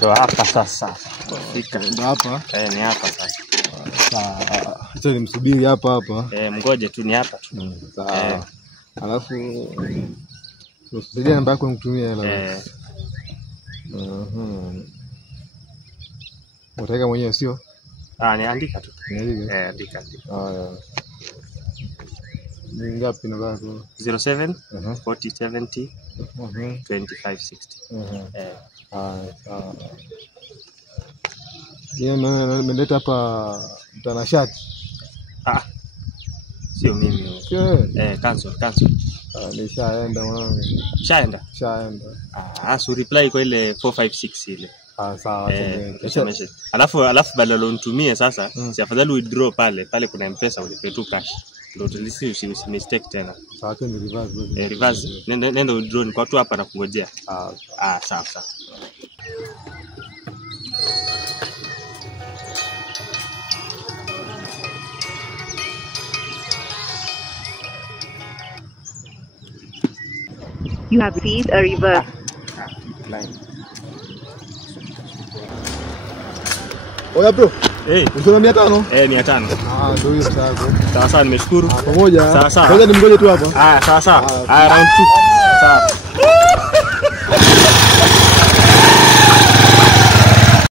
So hapa sasa. Fika hapa. Ni hapa sasa. Sawa. Acha nimsubiri hapa. Mngoje tu, ni hapa tu. Sawa. Alafu usije namba yako nikutumia hela. Utaweka mwenyewe sio? Niandika tu. Niandike. Andika. Ni ngapi namba yako? 07 4070 2560. Sawa. Yeye nimeleta hapa mtanashati. Sio mimi. Cancel. Nishaenda mwanangu. Shaenda. So reply kwa ile 456 ile. Sawa. Alafu badala unitumie sasa, si afadhali withdraw pale kuna M-Pesa ulipe tu cash. Ndio tulisi mistake tena. Sawa, ni reverse. Nenda withdraw ni kwa tu hapa na kungojea. Sawa. You have received a reverse. Oya bro. Usema 500? 500. Ndio hiyo sasa. Sawa, nimeshukuru. Pamoja. Sawa. Ngoja nimngoje tu hapa. Sawa. Round 2. Sawa.